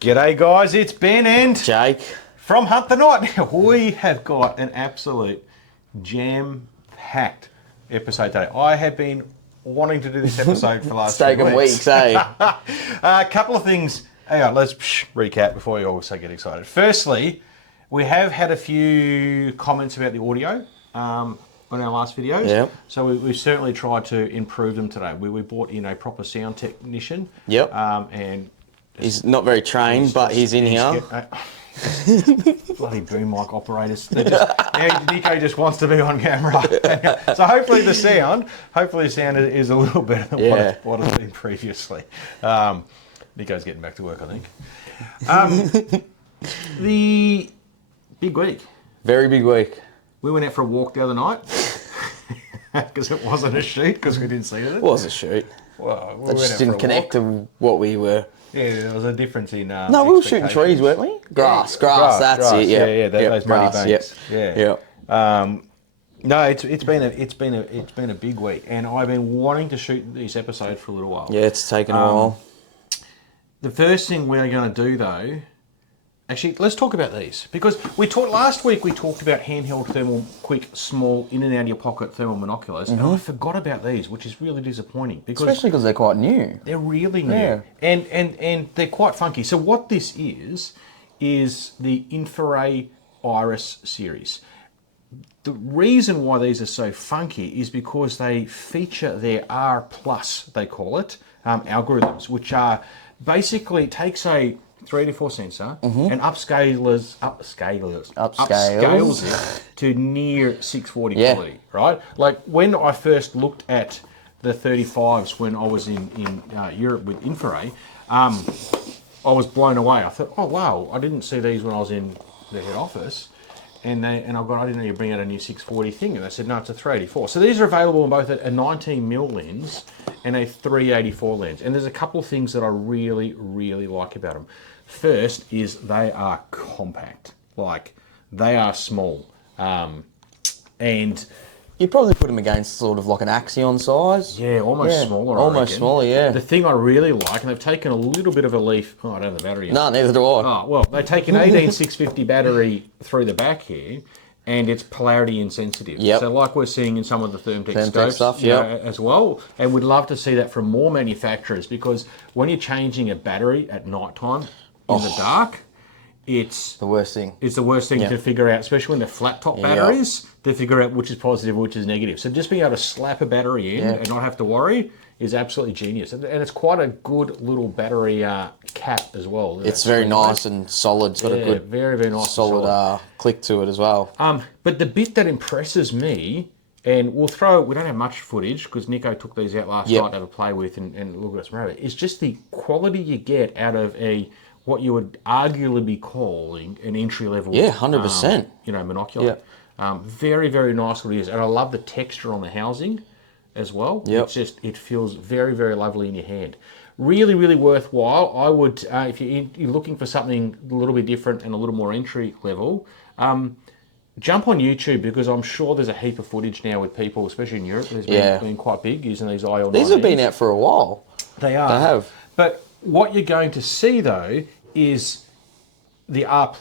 G'day guys, it's Ben and Jake from Hunt the Night. We have got an absolute jam-packed episode today. I have been wanting to do this episode for the last It's taken weeks, eh? A couple of things. Hang on, let's recap before you also get excited. Firstly, we have had a few comments about the audio on our last videos. Yep. So we've certainly tried to improve them today. We brought in a proper sound technician. Yep. And he's not very trained, but he's in here. Bloody boom mic operators. Nico just wants to be on camera. So hopefully the sound is a little better than what it's been previously. Nico's getting back to work, I think. The big week. Very big week. We went out for a walk the other night because it wasn't a shoot because we didn't see it. It was a shoot. Well, we That just didn't connect to what we were. Yeah, there was a difference in. No, we were shooting trees, weren't we? Grass. That's it. Yeah, those muddy banks. Yep. No, it's been a big week, and I've been wanting to shoot this episode for a little while. Yeah, it's taken a while. The first thing we're going to do, though, actually, let's talk about these because last week. We talked about handheld thermal, quick, small, in and out of your pocket thermal monoculars, and I forgot about these, which is really disappointing because Especially because they're quite new. they're really new, and they're quite funky. So what this is the InfiRay Iris series. The reason why these are so funky is because they feature their R+, they call it, algorithms, which are basically takes a 384 sensor and upscales it to near 640 quality, right? Like when I first looked at the 35s when I was in Europe with InfiRay, I was blown away. I thought, oh wow, I didn't see these when I was in the head office. And I didn't know you bring out a new 640 thing. And they said, no, it's a 384. So these are available in both a 19mm lens and a 384 lens. And there's a couple of things that I really, really like about them. First is they are compact. Like, they are small. And You'd probably put them against sort of like an Axion size. yeah, almost smaller, I Almost reckon. smaller, yeah. The thing I really like, and they've taken a little bit of a leaf. Oh, I don't have the battery in. No, neither do I. Oh, well, they take an 18650 battery through the back here, and it's polarity insensitive. Yep. So like we're seeing in some of the Thermtech scopes stuff, as well, and we'd love to see that from more manufacturers because when you're changing a battery at night time in the dark, it's The worst thing. It's the worst thing to figure out, especially when they're flat top batteries, to figure out which is positive, which is negative. So just being able to slap a battery in and not have to worry is absolutely genius. And it's quite a good little battery cap as well. It's very nice and solid. It's got a good, very, very nice solid click to it as well. But the bit that impresses me, and we don't have much footage because Nico took these out last night to have a play with and look at us around it, is just the quality you get out of what you would arguably be calling an entry-level 100%. Monocular. Very, very nice what it is. And I love the texture on the housing as well. It feels very, very lovely in your hand. Really, really worthwhile. I would, if you're looking for something a little bit different and a little more entry level, jump on YouTube because I'm sure there's a heap of footage now with people, especially in Europe, who's been quite big using these IL9. These have been out for a while. They are. They have. But what you're going to see though is the R+.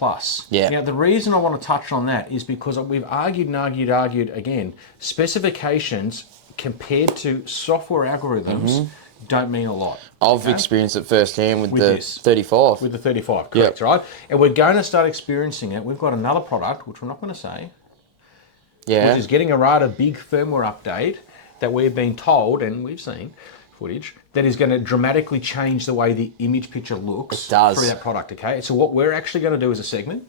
Yeah. Now the reason I want to touch on that is because we've argued again, specifications compared to software algorithms don't mean a lot. I've experienced it firsthand with the 35. With the 35, correct, right? And we're going to start experiencing it. We've got another product, which we're not going to say, which is getting a rather big firmware update that we've been told, and we've seen footage, that is going to dramatically change the way the image picture looks through that product, okay? So what we're actually going to do is a segment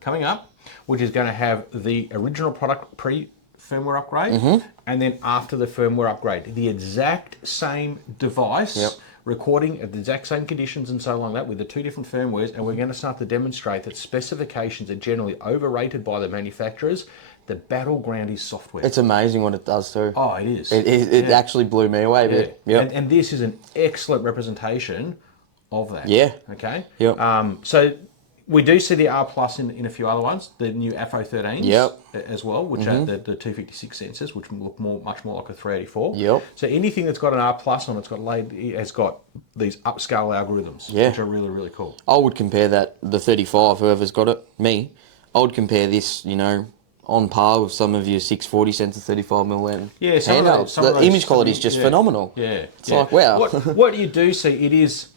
coming up, which is going to have the original product pre-firmware upgrade, and then after the firmware upgrade, the exact same device, recording at the exact same conditions and so on like that with the two different firmwares, and we're going to start to demonstrate that specifications are generally overrated by the manufacturers. The battleground is software. It's amazing what it does too. Oh, it is. It actually blew me away a bit. And this is an excellent representation of that. Yeah. Okay? Yep. So We do see the R Plus in a few other ones, the new AFO 13s as well, which are the 256 sensors, which look much more like a 384. Yep. So anything that's got an R Plus on it has got these upscale algorithms, which are really, really cool. I would compare that, the 35, whoever's got it, me, I would compare this, you know, on par with some of your 640 sensor 35mm handhelds. The image quality is just phenomenal. Yeah. It's like, wow. What you do see, it is,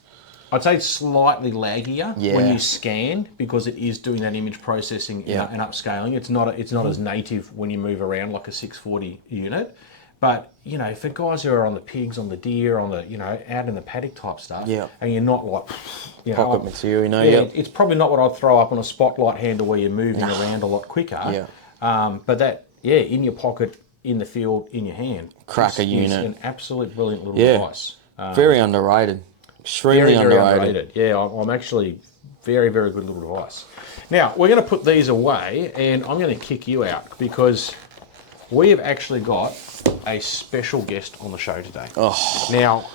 I'd say slightly laggier when you scan, because it is doing that image processing and upscaling. It's not as native when you move around like a 640 unit. But, you know, for guys who are on the pigs, on the deer, on the, you know, out in the paddock type stuff, and you're not like, you know, pocket material, you know, it's probably not what I'd throw up on a spotlight handle where you're moving around a lot quicker. But that, in your pocket, in the field, in your hand, cracker unit, is an absolute brilliant little device. Very underrated. Extremely underrated. Yeah, I'm actually very, very good little device. Now, we're going to put these away, and I'm going to kick you out because we have actually got a special guest on the show today. Oh. Now,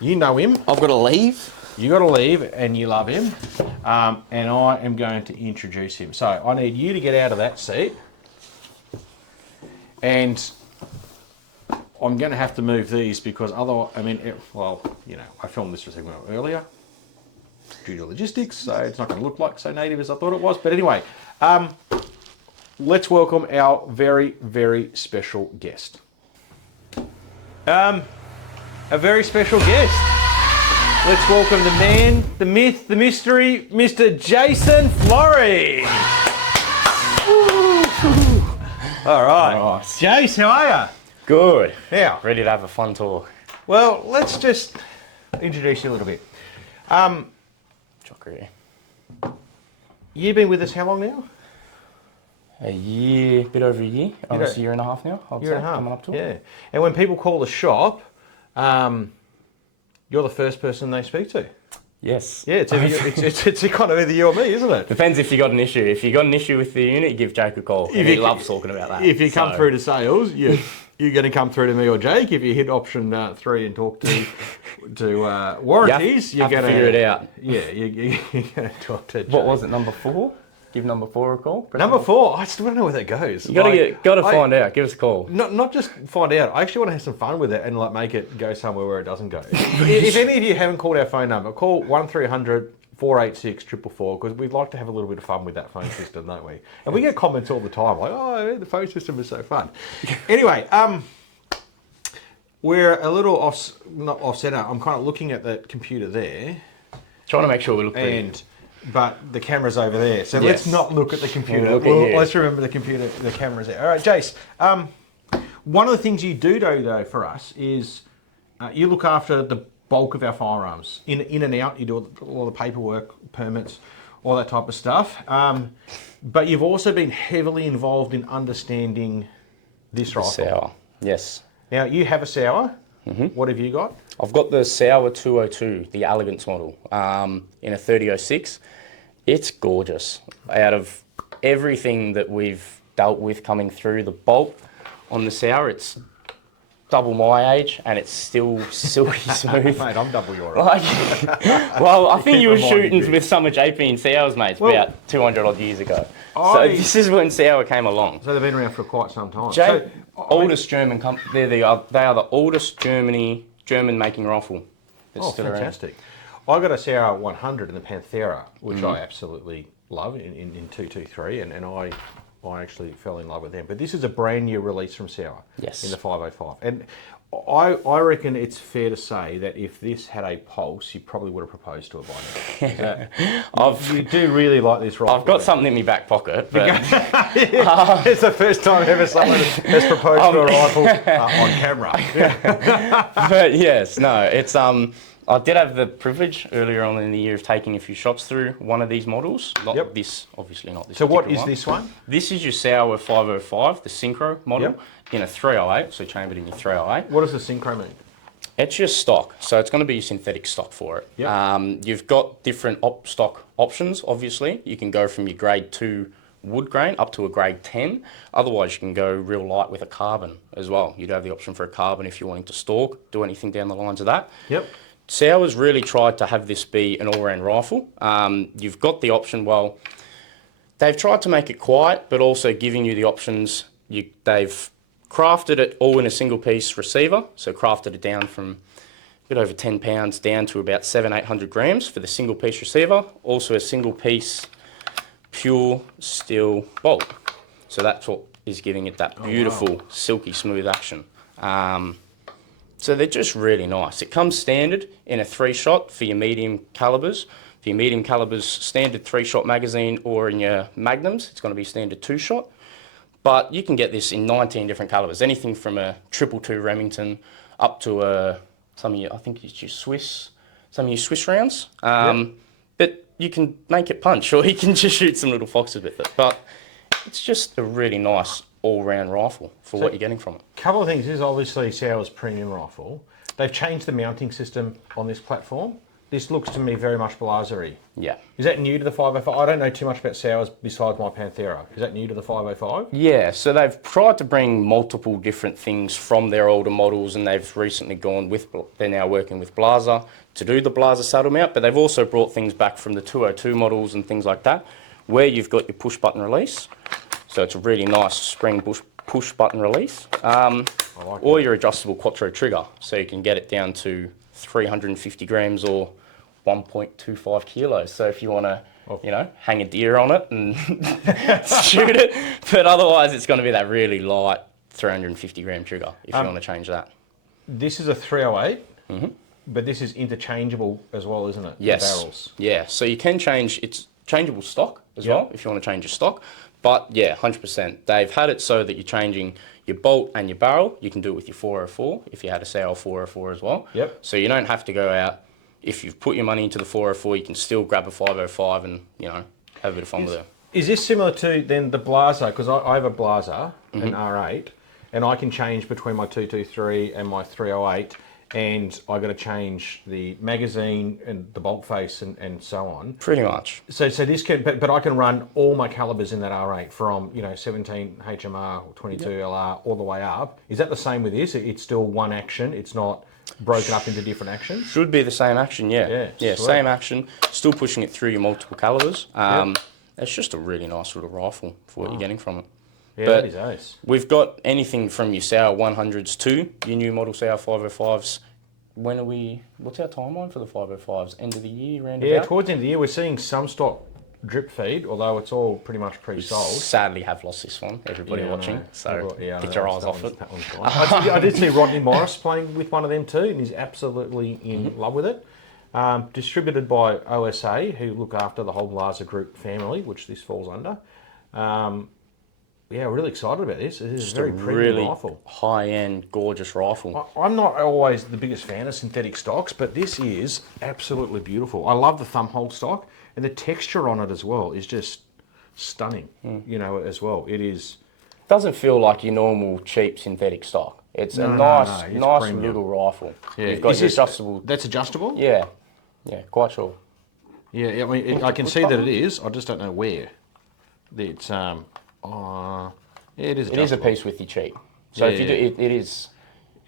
you know him. I've got to leave. You got to leave, and you love him. And I am going to introduce him. So I need you to get out of that seat. And I'm going to have to move these because otherwise, I mean, you know, I filmed this segment earlier due to logistics, so it's not going to look like so native as I thought it was. But anyway, let's welcome our very, very special guest. A very special guest. Let's welcome the man, the myth, the mystery, Mr. Jason Flory. All right. Nice. Jace, how are you? Good. Yeah. Ready to have a fun talk. Well, let's just introduce you a little bit. Chocolate. You've been with us how long now? A year, bit over a year. Almost a year and a half now, I'd say, coming up to it. Yeah. And when people call the shop, you're the first person they speak to. Yes. Yeah, it's kind of either you or me, isn't it? Depends if you got an issue. If you got an issue with the unit, you give Jake a call. And he loves talking about that. If you come through to sales, you're going to come through to me or Jake. If you hit option 3 and talk to warranties, you're going to figure it out. Yeah, you're going to talk to Jake. What was it, number 4? Give number 4 a call. Number 4, I still don't know where that goes. You got to find out. Give us a call. Not just find out. I actually want to have some fun with it and like make it go somewhere where it doesn't go. If any of you haven't called our phone number, call 1300 486 444 because we'd like to have a little bit of fun with that phone system, don't we? And we get comments all the time like, "Oh, the phone system is so fun." Anyway, we're a little not off center. I'm kind of looking at that computer there, trying to make sure we look pretty. But the camera's over there, so let's not look at the computer. Let's remember the computer, the camera's there. All right, Jace. One of the things you do though for us is you look after the bulk of our firearms. In and out, you do all the paperwork, permits, all that type of stuff. But you've also been heavily involved in understanding this rifle. Sauer, yes. Now, you have a Sauer. Mm-hmm. What have you got? I've got the Sauer 202, the Elegance model, in a 3006. It's gorgeous. Out of everything that we've dealt with coming through, the bolt on the Sauer, it's double my age and it's still silky smooth. Mate, I'm double your age. Well, I think you were shooting with some of JP and Sauer's mates about 200 odd years ago. So this is when Sauer came along. So they've been around for quite some time. German company. They are the oldest German making rifle that's still fantastic. Around. I got a Sauer 100 in the Panthera, which I absolutely love in 223, and I actually fell in love with them. But this is a brand new release from Sauer in the 505. And I reckon it's fair to say that if this had a pulse, you probably would have proposed to it by now. You do really like this rifle. I've got something in my back pocket. But it's the first time ever someone has proposed to a rifle on camera. But yes, no, it's I did have the privilege earlier on in the year of taking a few shots through one of these models. Not this, obviously not this. So what is this one? This is your Sauer 505, the Synchro model, in a 308, so chambered in your 308. What does the Synchro mean? It's your stock, so it's going to be your synthetic stock for it. Yep. You've got different stock options, obviously. You can go from your grade 2 wood grain up to a grade 10. Otherwise, you can go real light with a carbon as well. You'd have the option for a carbon if you're wanting to stalk, do anything down the lines of that. Yep. Sauer's really tried to have this be an all-round rifle. You've got the option, well, they've tried to make it quiet, but also giving you the options. They've crafted it all in a single piece receiver, so crafted it down from a bit over 10 pounds down to about 700-800 grams for the single piece receiver. Also a single piece pure steel bolt. So that's what is giving it that beautiful, silky smooth action. So they're just really nice. It comes standard in a 3-shot for your medium calibers. For your medium calibers, standard 3-shot magazine, or in your magnums, it's going to be standard 2-shot. But you can get this in 19 different calibers, anything from a 222 Remington up to some of your, I think it's your Swiss rounds. But you can make it punch, or you can just shoot some little foxes with it. But it's just a really nice all-round rifle for what you're getting from it. A couple of things. This is obviously Sauer's premium rifle. They've changed the mounting system on this platform. This looks to me very much blazery. Yeah. Is that new to the 505? I don't know too much about Sauer's besides my Panthera. Is that new to the 505? Yeah, so they've tried to bring multiple different things from their older models, and they've recently gone with, they're now working with Blazer to do the Blazer saddle mount, but they've also brought things back from the 202 models and things like that, where you've got your push button release. So it's a really nice spring push button release. Or your adjustable quattro trigger, so you can get it down to 350 grams or 1.25 kilos. So if you want to, you know, hang a deer on it and shoot it, but otherwise it's going to be that really light 350 gram trigger if you want to change that. This is a 308, but this is interchangeable as well, isn't it? Yes. The barrels. Yeah, so you can change, it's changeable stock as well if you want to change your stock. But yeah, 100%. They've had it so that you're changing your bolt and your barrel. You can do it with your 404 if you had a Sauer 404 as well. Yep. So you don't have to go out. If you've put your money into the 404, you can still grab a 505 and, you know, have a bit of fun with it. Is this similar to then the Blazer? Because I have a Blazer, an R8, and I can change between my 223 and my 308. And I got to change the magazine and the bolt face and so on. Pretty much. So this can, but I can run all my calibers in that R8 from 17 HMR or 22 LR all the way up. Is that the same with this? It's still one action. It's not broken up into different actions. Should be the same action. Yeah. Same action. Still pushing it through your multiple calibers. It's just a really nice little rifle for what you're getting from it. Yeah, that is ace. We've got anything from your Sauer 100s to your new model Sauer 505s. What's our timeline for the 505s? End of the year, roundabout? Yeah, towards the end of the year, we're seeing some stock drip feed, although it's all pretty much pre-sold. Sadly have lost this one, everybody watching, so get your eyes off it. I did see Rodney Morris playing with one of them too, and he's absolutely in love with it. Distributed by OSA, who look after the whole Blazer Group family, which this falls under. Yeah, really excited about this. It is a very premium rifle. High-end, gorgeous rifle. I'm not always the biggest fan of synthetic stocks, but this is absolutely beautiful. I love the thumb hole stock, and the texture on it as well is just stunning, you know, as well. It is... Doesn't feel like your normal cheap synthetic stock. It's a nice little rifle. Yeah. You've got your adjustable... That's adjustable? Yeah, quite sure. Yeah, I mean, I can see that it is. I just don't know where. It's... it is. It is a piece with your cheek. So if you do, it is.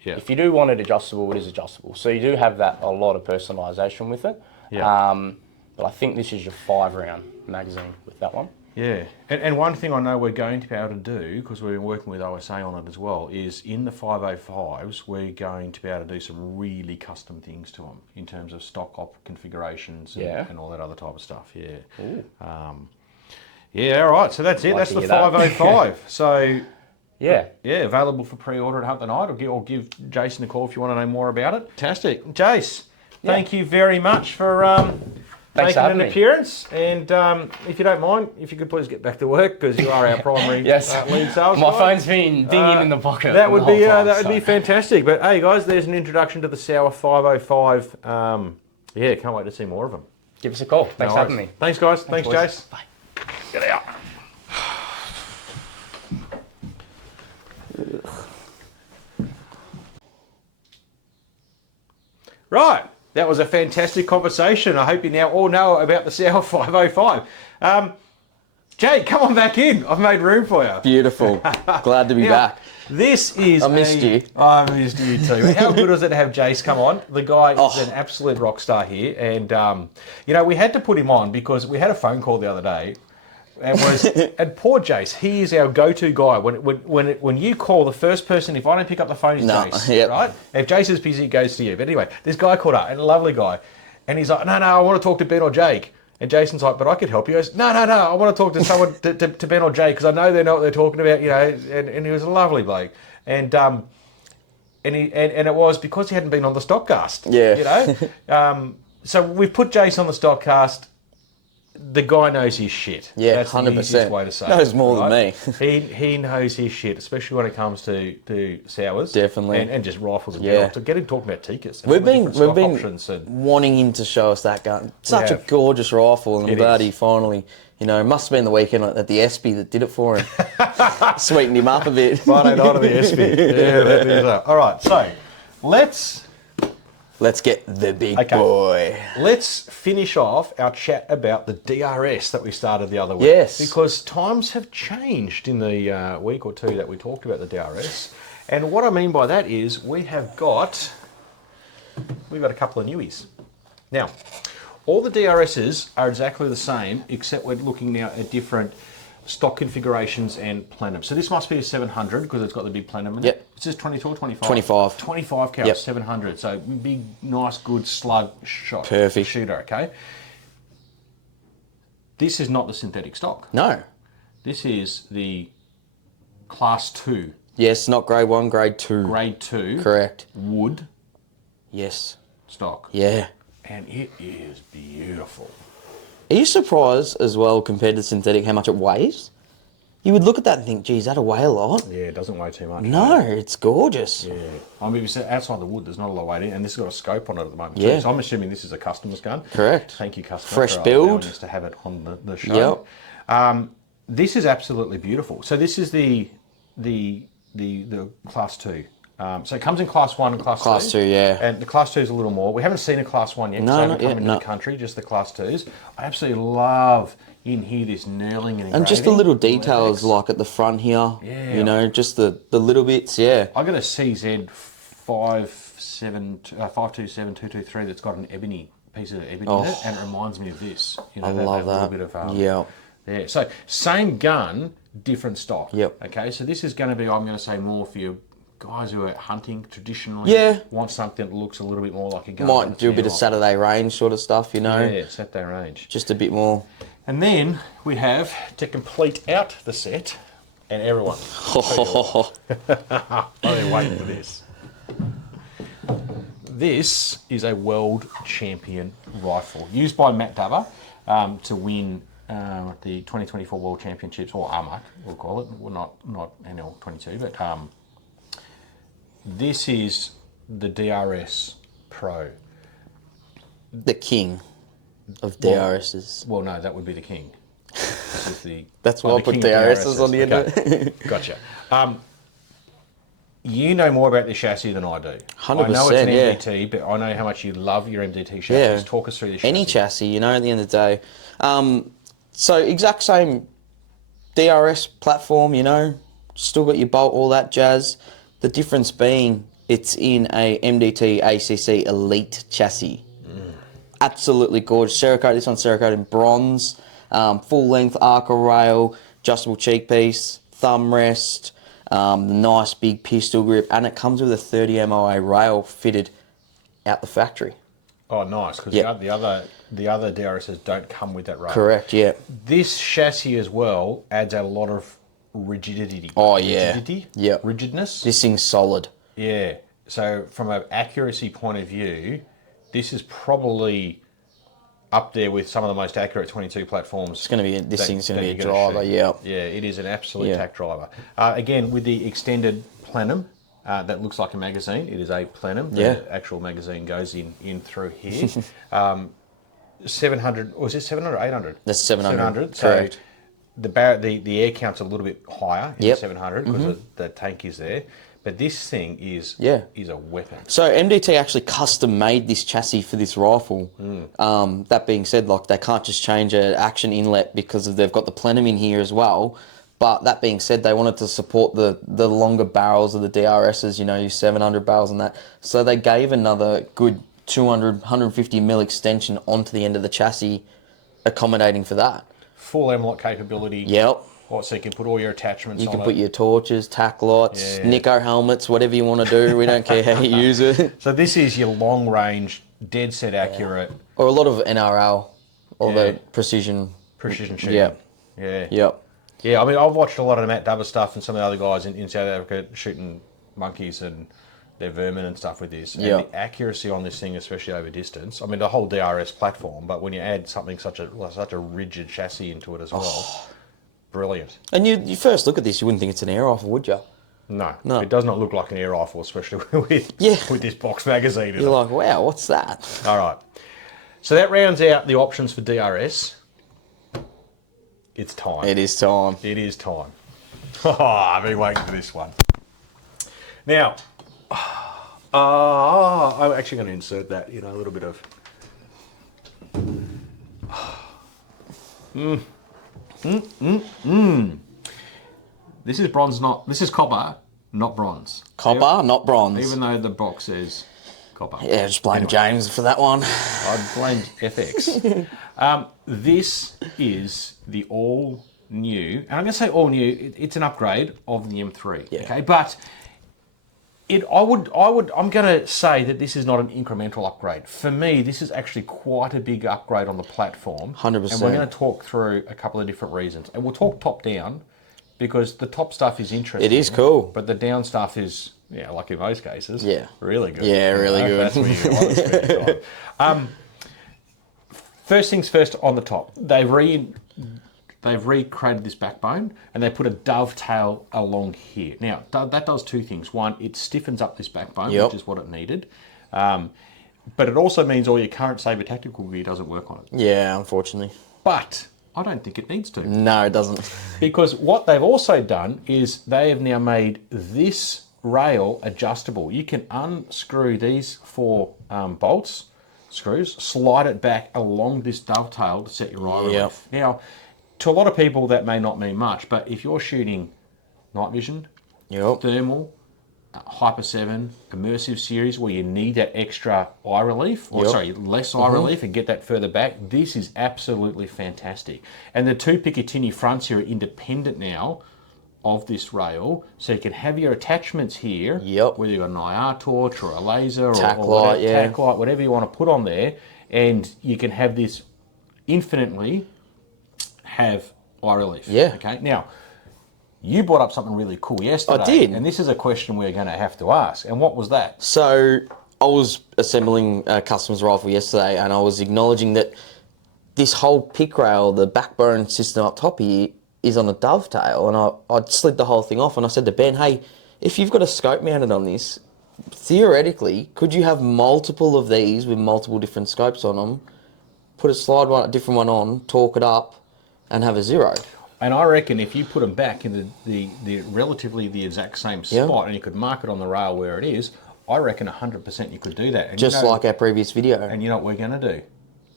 Yeah. If you do want it adjustable, it is adjustable. So you do have that a lot of personalisation with it. Yeah. But I think this is your 5-round magazine with that one. Yeah. And one thing I know we're going to be able to do, because we've been working with OSA on it as well, is in the 505s we're going to be able to do some really custom things to them in terms of stock op configurations and all that other type of stuff. Yeah. Ooh. Yeah, all right. So that's it. That's the 505. So, yeah, available for pre-order at Hunt the Night, or give Jason a call if you want to know more about it. Fantastic. Jace, thank you very much for making an appearance. And if you don't mind, if you could please get back to work, because you are our primary lead sales guy. My phone's been dinging in the pocket. That would be fantastic. But hey, guys, there's an introduction to the Sauer 505. Can't wait to see more of them. Give us a call. Thanks for having me. Thanks, guys. Thanks, Jace. Bye. Get out. Right, that was a fantastic conversation. I hope you now all know about the Sauer 505. Jake, come on back in. I've made room for you. Beautiful. Glad to be back. This is. I missed you. I missed you too. How good was it to have Jace come on? The guy is an absolute rock star here, and we had to put him on because we had a phone call the other day. And poor Jace, he is our go-to guy. When you call, the first person, if I don't pick up the phone, is Jace, right? If Jace is busy, it goes to you. But anyway, this guy called up, and a lovely guy, and he's like, no, I want to talk to Ben or Jake. And Jason's like, but I could help you. He goes, no, I want to talk to someone, to Ben or Jake, because I know they know what they're talking about, and he was a lovely bloke. And it was because he hadn't been on the StockCast. Yeah. So we've put Jace on the StockCast. The guy knows his shit. Yeah, that's 100%. the easiest way to say knows it. more than me. He knows his shit, especially when it comes to Sauers. Definitely. And just rifles and general. To get him talking about Tikas. We've been wanting him to show us that gun. Such a gorgeous rifle, and I'm glad he finally, must have been the weekend at the SB that did it for him. Sweetened him up a bit. Friday night at the SB. Yeah, that is it. All right, so Let's get the big boy. Let's finish off our chat about the DRS that we started the other week. Yes. Because times have changed in the week or two that we talked about the DRS. And what I mean by that is we've got a couple of newies. Now, all the DRSs are exactly the same, except we're looking now at different stock configurations and plenum. So this must be a 700 because it's got the big plenum in it. Is this 22 or 25? 25. 25 cal, 700. So big, nice, good slug shot. Perfect. Shooter, okay? This is not the synthetic stock. No. This is the class 2. Yes, not grade 1, grade 2. Grade 2. Correct. Wood. Yes. Stock. Yeah. And it is beautiful. Are you surprised as well, compared to synthetic, how much it weighs? You would look at that and think, geez, that'll weigh a lot. Yeah, it doesn't weigh too much. No, it's gorgeous. Yeah. I mean, outside the wood, there's not a lot of weight in, and this has got a scope on it at the moment. Yeah. Too. So I'm assuming this is a customer's gun. Correct. Thank you, customer. Fresh for build. allowing us to have it on the show. Yep. This is absolutely beautiful. So this is the class 2. So it comes in class 1 and class 2. Class 2, yeah. And the class 2 is a little more. We haven't seen a class 1 yet. No, so not yet. into the country, just the class 2s. I absolutely love in here this knurling and engraving. And just the little details like at the front here. Yeah. Just the little bits, yeah. I got a CZ 527223 that's got an ebony piece of ebony in it, and it reminds me of this. I love that. Little bit of, yeah. So same gun, different stock. Yep. Okay, so this is going to be, I'm going to say, more for your guys who are hunting traditionally. Yeah. Want something that looks a little bit more like a gun. Might do a bit of Saturday range sort of stuff, Yeah, Saturday range. Just a bit more. And then we have, to complete out the set, and everyone. I've been waiting for this. This is a world champion rifle used by Matt Dover to win the 2024 World Championships, or ARMAC, we'll call it. Well, not NL22, but this is the DRS Pro. The king of DRSs. Well, no, that would be the king. This is the, That's why I put DRSs on the end of it. Gotcha. You know more about this chassis than I do. 100%, I know it's an MDT, but I know how much you love your MDT chassis. Yeah. Talk us through this chassis. Any chassis, at the end of the day. So exact same DRS platform, still got your bolt, all that jazz. The difference being it's in a MDT ACC Elite chassis. Absolutely gorgeous. Cerakote, this one's Cerakote in bronze. Full length Arca rail, adjustable cheek piece, thumb rest, the nice big pistol grip, and it comes with a 30 MOA rail fitted out the factory. Oh, nice, because the other DRSs don't come with that rail. Correct, yeah. This chassis as well adds a lot of rigidity. Oh, yeah. Rigidity? Yeah. Rigidness? This thing's solid. Yeah. So from an accuracy point of view, this is probably up there with some of the most accurate 22 platforms. It's going to be this thing's going to be a driver, yeah. Yeah, it is an absolute tack driver. Again, with the extended plenum, that looks like a magazine. It is a plenum. The actual magazine goes in through here. 700, or is it 700 or 800? That's 700. So the air count's a little bit higher in the 700 because the tank is there. But this thing is a weapon. So MDT actually custom made this chassis for this rifle. That being said, they can't just change an action inlet because they've got the plenum in here as well. But that being said, they wanted to support the longer barrels of the DRSs, you know, your 700 barrels and that. So they gave another good 200, 150 mil extension onto the end of the chassis, accommodating for that. Full M-lock capability. Yep. Oh, so you can put all your attachments on it. You can put your torches, tack lights, Nico helmets, whatever you want to do. We don't care how you use it. So this is your long range, dead set accurate. Or a lot of NRL, or the precision shooting. Yeah. Yeah. Yep. Yeah, I mean, I've watched a lot of Matt Dubber stuff and some of the other guys in South Africa shooting monkeys and their vermin and stuff with this. And the accuracy on this thing, especially over distance. I mean, the whole DRS platform, but when you add something such a rigid chassis into it as well, brilliant. And you first look at this, you wouldn't think it's an air rifle, would you? No, it does not look like an air rifle, especially with this box magazine. You're like, wow, what's that? All right. So that rounds out the options for DRS. It's time. It is time. It is time. Oh, I've been waiting for this one. Now, I'm actually going to insert that, a little bit of... This is bronze, this is copper, not bronze. Copper, not bronze. Even though the box says copper. Yeah, just blame James for that one. I'd blame FX. This is the all new, and I'm going to say all new. It's an upgrade of the M3. Yeah. Okay, but I'm going to say that this is not an incremental upgrade. For me, this is actually quite a big upgrade on the platform. 100%. And we're going to talk through a couple of different reasons, and we'll talk top down because the top stuff is interesting. It is cool, but the down stuff is, like in most cases, really good. Yeah, really good. That's when you want to spend your time. First things first, on the top, they've recreated this backbone and they put a dovetail along here. Now, that does two things. One, it stiffens up this backbone, which is what it needed. But it also means all your current Sabre tactical gear doesn't work on it. Yeah, unfortunately. But I don't think it needs to. No, it doesn't. Because what they've also done is they have now made this rail adjustable. You can unscrew these four bolts, screws, slide it back along this dovetail to set your eye relief. Now, to a lot of people that may not mean much, but if you're shooting night vision, thermal, Hyper 7, immersive series where you need that extra eye relief, less eye relief and get that further back, this is absolutely fantastic. And the two Picatinny fronts here are independent now of this rail, so you can have your attachments here, whether you've got an IR torch or a laser tack or tack light, whatever you want to put on there, and you can have this infinitely have eye relief. Okay. Now, you brought up something really cool yesterday. I did. And this is a question we're going to have to ask. And what was that? So I was assembling a customer's rifle yesterday and I was acknowledging that this whole pick rail, the backbone system up top here, is on a dovetail, and I'd slid the whole thing off, and I said to Ben, hey, if you've got a scope mounted on this, theoretically, could you have multiple of these with multiple different scopes on them, put a different one on, torque it up, and have a zero? And I reckon if you put them back in the relatively the exact same spot, and you could mark it on the rail where it is, I reckon 100% you could do that. And just like our previous video. And you know what we're going to do?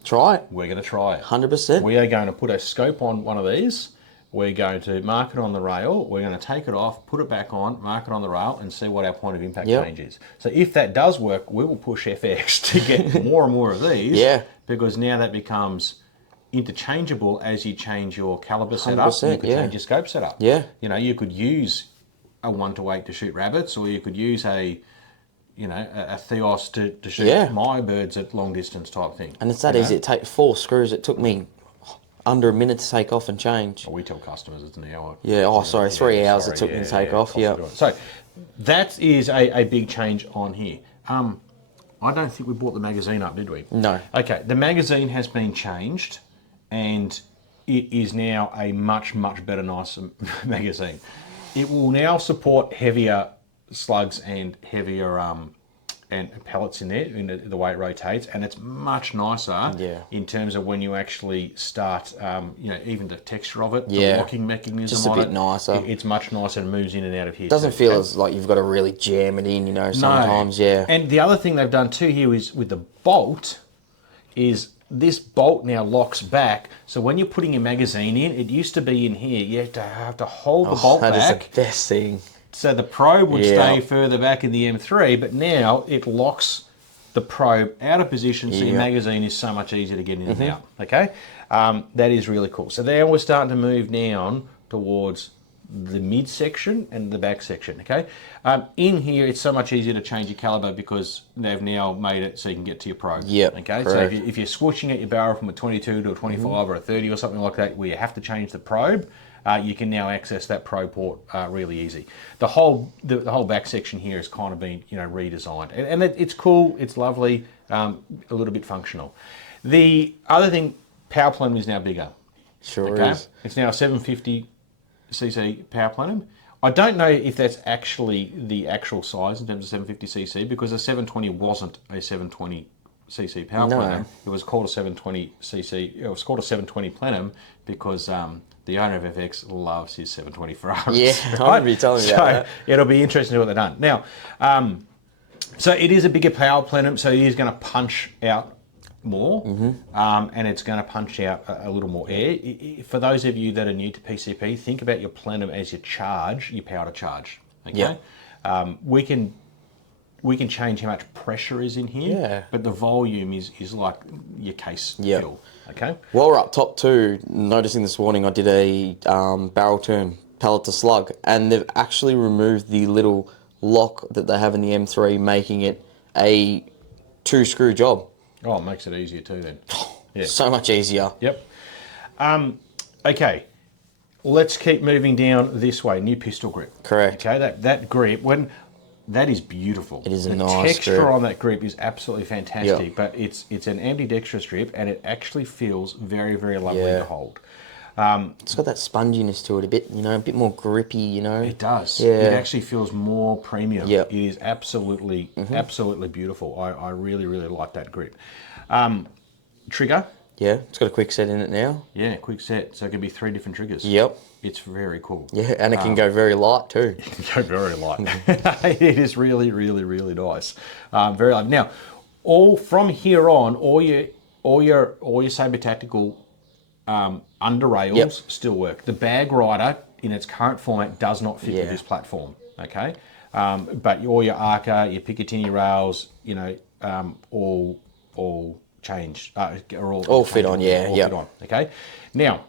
Try it. We're going to try it. 100%. We are going to put a scope on one of these. We're going to mark it on the rail, we're going to take it off, put it back on, mark it on the rail, and see what our point of impact change is. So if that does work, we will push FX to get more and more of these, because now that becomes interchangeable as you change your caliber setup, you could change your scope setup. You could use a 1-to-8 to shoot rabbits, or you could use a Theos to shoot my birds at long distance type thing. And it's that easy. It takes 4 screws. It took me under a minute to take off and change. We tell customers it's an hour. 3 hours it took me to take off. So that is a big change on here. I don't think we brought the magazine up, did we? No. Okay, the magazine has been changed, and it is now a much, much better, nicer magazine. It will now support heavier slugs and heavier and pellets in there, in the way it rotates, and it's much nicer in terms of when you actually start, even the texture of it, the locking mechanism just a bit nicer. It's much nicer and moves in and out of here. Doesn't feel as like you've got to really jam it in, sometimes, And the other thing they've done too here is with the bolt is this bolt now locks back. So when you're putting your magazine in, it used to be in here. You have to hold the bolt back. That is the best thing. So the probe would stay further back in the M3, but now it locks the probe out of position, so your magazine is so much easier to get in and out. Okay, that is really cool. So now we're starting to move down towards the mid section and the back section. Okay, in here it's so much easier to change your caliber because they've now made it so you can get to your probe. Yep. Okay, correct. so if you're switching at your barrel from a 22 to a 25 or a 30 or something like that, where you have to change the probe, you can now access that probe port really easy. The whole back section here has kind of been redesigned, and it's cool. It's lovely. A little bit functional. The other thing, power plenum is now bigger. Sure is. It's now a 750cc power plenum. I don't know if that's actually the actual size in terms of 750cc because a 720 wasn't a 720cc power plenum. It was called a 720cc. It was called a 720 plenum because the owner of FX loves his 720 Ferraris. Yeah, right? I'm going to be telling you about that. It'll be interesting to see what they've done. Now, so it is a bigger power plenum, so it is going to punch out more, and it's going to punch out a little more air. For those of you that are new to PCP, think about your plenum as your power to charge. Okay, we can change how much pressure is in here, but the volume is like your case fill. Okay. While we're up top too, noticing this morning I did a barrel turn pellet to slug, and they've actually removed the little lock that they have in the M3, making it a 2-screw job. Oh, it makes it easier too then. Yeah. So much easier. Yep. Okay, let's keep moving down this way. New pistol grip. Correct. Okay, that grip, that is beautiful. It is a the nice texture grip. on that grip is absolutely fantastic, but it's an ambidextrous grip and it actually feels very, very lovely to hold. It's got that sponginess to it a bit, a bit more grippy, It does. Yeah. It actually feels more premium. Yep. It is absolutely beautiful. I really, really like that grip. Trigger. Yeah, it's got a quick set in it now. Yeah, quick set. So it can be 3 different triggers. Yep. It's very cool. Yeah, and it can go very light too. It can go very light. It is really, really, really nice. Very light. Now, from here on, all your Sabre Tactical under rails still work. The bag rider in its current format does not fit with this platform. Okay, but all your Arca, your Picatinny rails, all change, are all fit on. Fit on. Okay, now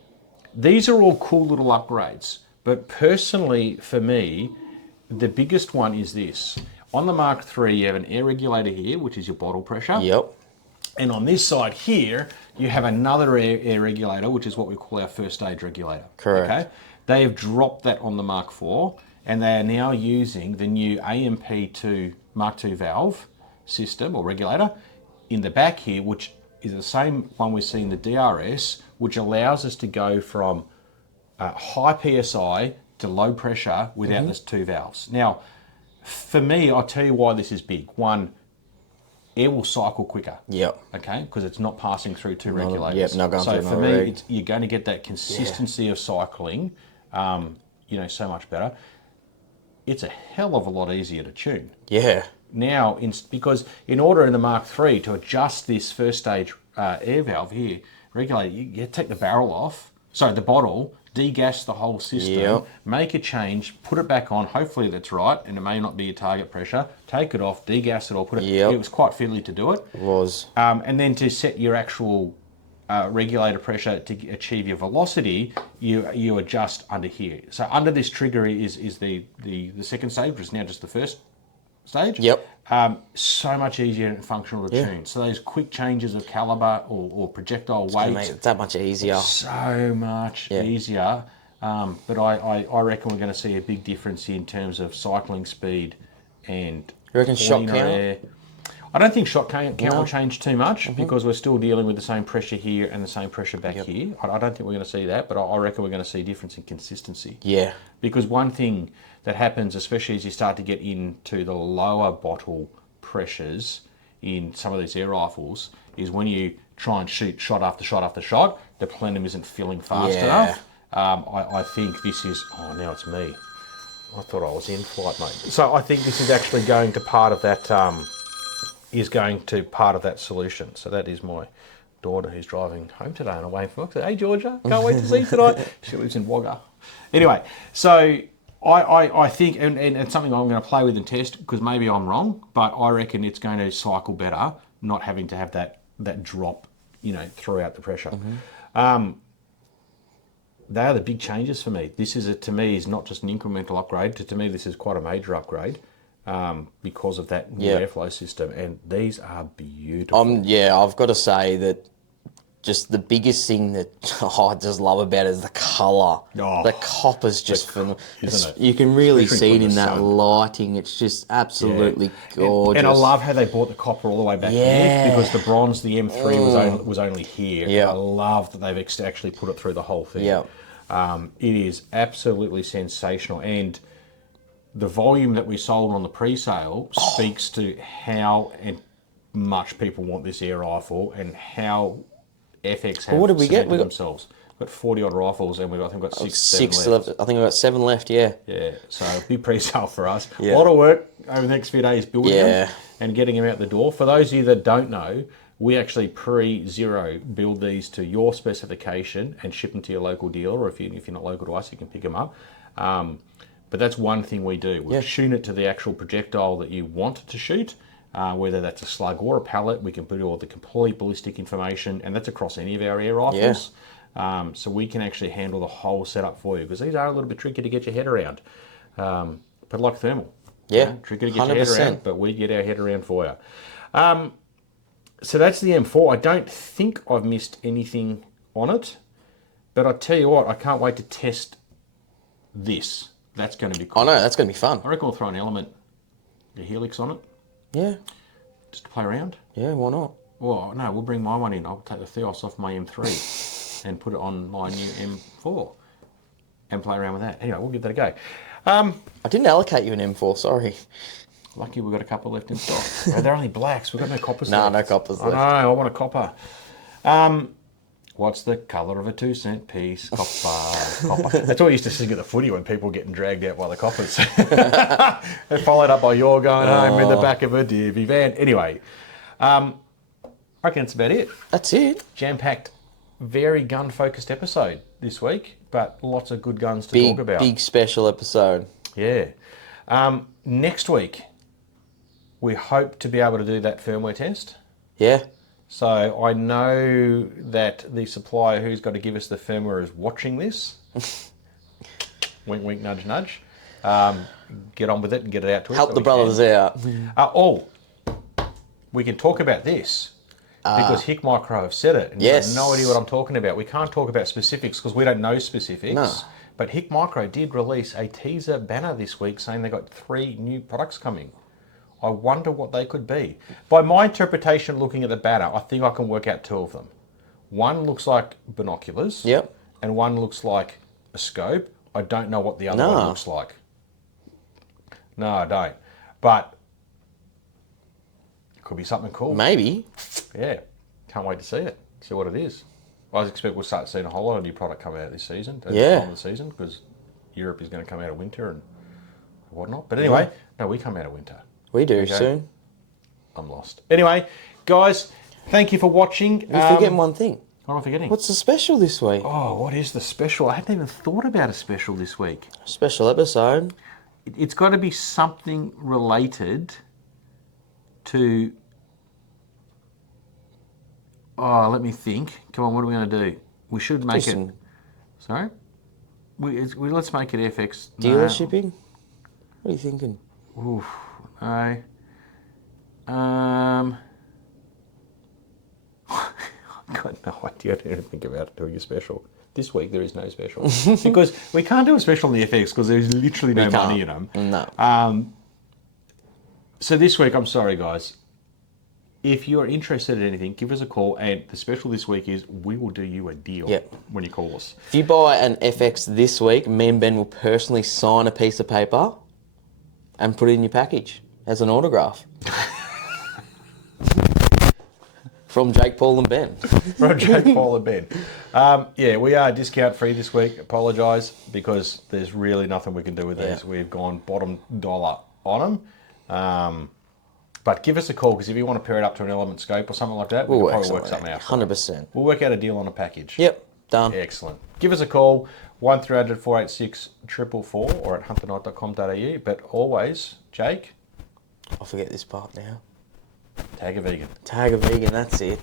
these are all cool little upgrades, but personally for me, the biggest one is this. On the Mark III, you have an air regulator here, which is your bottle pressure. Yep. And on this side here, you have another air regulator, which is what we call our first stage regulator. Correct. Okay? They have dropped that on the Mark IV, and they are now using the new AMP2 Mark II valve system or regulator in the back here, which is the same one we see in the DRS, which allows us to go from high PSI to low pressure without those 2 valves. Now, for me, I'll tell you why this is big. One, air will cycle quicker. Yep. Okay, because it's not passing through 2 regulators. Not going so through for another me, reg. you're going to get that consistency of cycling, so much better. It's a hell of a lot easier to tune. Yeah. Now, because in order in the Mark III to adjust this first stage air valve here, regulator, you take the bottle, degas the whole system, make a change, put it back on, hopefully that's right, and it may not be your target pressure, take it off, degas it or put it, it was quite fiddly to do it. It was. And then to set your actual regulator pressure to achieve your velocity, you adjust under here. So under this trigger is the second stage, which is now just the first stage. Yep. So much easier and functional to tune. So those quick changes of caliber or projectile weight, Make it that much easier. so much easier. But I reckon we're going to see a big difference in terms of cycling speed and You reckon shot cleaner count? air. I don't think shot count will change too much because we're still dealing with the same pressure here and the same pressure back here. I don't think we're going to see that, but I reckon we're going to see a difference in consistency. Yeah. Because one thing that happens, especially as you start to get into the lower bottle pressures in some of these air rifles, is when you try and shoot shot after shot after shot, the plenum isn't filling fast enough. I think this is... Oh, now it's me. I thought I was in flight, mate. So I think this is actually going to part of that... is going to part of that solution. So that is my daughter who's driving home today and away from work said, "Hey Georgia, can't wait to see you tonight." She lives in Wagga. Anyway, so I think, and it's something I'm going to play with and test because maybe I'm wrong, but I reckon it's going to cycle better, not having to have that drop, throughout the pressure. They are the big changes for me. This to me is not just an incremental upgrade. To me, this is quite a major upgrade because of that new airflow system. And these are beautiful. I've got to say that just the biggest thing that I just love about it is the colour. Oh, the copper's just phenomenal. Isn't it? You can really Especially see it in the that sun. lighting. It's just absolutely gorgeous. And I love how they brought the copper all the way back here because the bronze, the M3 was only here. Yeah. I love that they've actually put it through the whole thing. Yeah. It is absolutely sensational. And the volume that we sold on the pre-sale speaks to how much people want this air rifle and how FX have what did we get? We got themselves. We've got 40 odd rifles and I think we've got six six left. left. I think we've got 7 left, yeah. Yeah, so big pre-sale for us. Yeah. A lot of work over the next few days building Yeah. them and getting them out the door. For those of you that don't know, we actually pre-zero build these to your specification and ship them to your local dealer, or if you're not local to us, you can pick them up. But that's one thing we do. We tune it to the actual projectile that you want to shoot, whether that's a slug or a pellet. We can put all the complete ballistic information, and that's across any of our air rifles. So we can actually handle the whole setup for you, because these are a little bit tricky to get your head around. But like thermal. Tricky to get 100%. Your head around, but we get our head around for you. So that's the M4. I don't think I've missed anything on it, but I tell you what, I can't wait to test this. That's going to be cool. I know, that's going to be fun. I reckon we'll throw an element, a helix on it. Yeah. Just to play around. Yeah, why not? Well, no, we'll bring my one in. I'll take the Theos off my M3 and put it on my new M4 and play around with that. Anyway, we'll give that a go. I didn't allocate you an M4, sorry. Lucky we've got a couple left in stock. No, they're only blacks. We've got no coppers left. No coppers left. I know, I want a copper. What's the colour of a 2-cent piece? Copper. That's what we used to sing at the footy when people were getting dragged out by the coppers. And followed up by "You're going home in the back of a divvy van." Anyway, I reckon that's about it. That's it. Jam-packed, very gun-focused episode this week, but lots of good guns to talk about. Big special episode. Yeah. Next week, we hope to be able to do that firmware test. Yeah. So I know that the supplier who's got to give us the firmware is watching this. Wink, wink, nudge, nudge. Get on with it and get it out to us. Help the brothers out. We can talk about this because Hick Micro have said it. And you have no idea what I'm talking about. We can't talk about specifics because we don't know specifics. No. But Hick Micro did release a teaser banner this week saying they got 3 new products coming. I wonder what they could be. By my interpretation, looking at the banner, I think I can work out 2 of them. One looks like binoculars. Yep. And one looks like a scope. I don't know what the other one looks like. No, I don't. But it could be something cool. Maybe. Yeah. Can't wait to see it. See what it is. I expect we'll start seeing a whole lot of new product come out this season. At the time of the season, because Europe is going to come out of winter and whatnot. But anyway, no, we come out of winter. We do soon. I'm lost. Anyway, guys, thank you for watching. You're forgetting one thing. What am I forgetting? What's the special this week? Oh, what is the special? I hadn't even thought about a special this week. Special episode. It's got to be something related to... Oh, let me think. Come on, what are we going to do? We should make it... Sorry? Let's make it FX... Dealer shipping? What are you thinking? Oof, no. I've got no idea. I didn't even think about doing a special. This week there is no special. Because we can't do a special on the FX because there's literally no money in them. No. So this week, I'm sorry guys, if you're interested in anything, give us a call, and the special this week is we will do you a deal when you call us. If you buy an FX this week, me and Ben will personally sign a piece of paper and put it in your package as an autograph. From Jake, Paul and Ben. From Jake, Paul and Ben. Yeah, we are discount free this week. Apologise because there's really nothing we can do with these. We've gone bottom dollar on them. But give us a call, because if you want to pair it up to an Element scope or something like that, We'll we work can probably work something out. 100%. We'll work out a deal on a package. Yep, done. Excellent. Give us a call, 1300 486 444 or at hunterknight.com.au. But always, Jake, I forget this part now. tag a vegan. Tag a vegan, that's it.